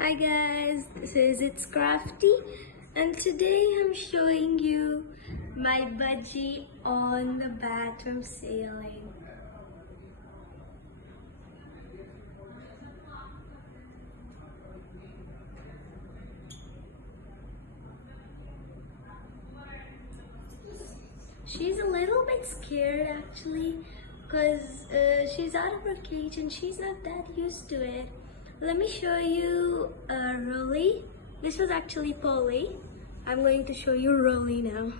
Hi guys, this is It's Crafty and today I'm showing you my budgie on the bathroom ceiling. She's a little bit scared actually because she's out of her cage and she's not that used to it. Let me show you Rolly. This was actually Polly. I'm going to show you Rolly now.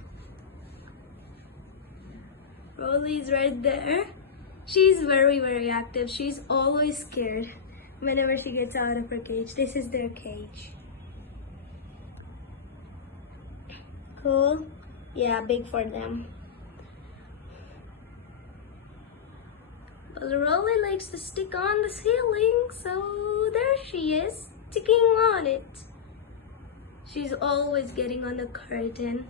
Rolly's right there. She's very active. She's always scared whenever she gets out of her cage. This is their cage. Cool? Yeah, big for them. But Rolly likes to stick on the ceiling, so there she is, sticking on it. She's always getting on the curtain.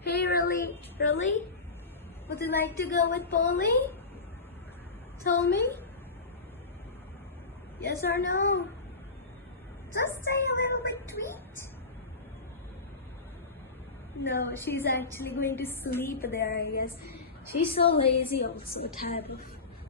Hey Rolly, would you like to go with Polly? Tell me? Yes or no? Just say a little bit tweet. No, she's actually going to sleep there, I guess. She's so lazy also, type of.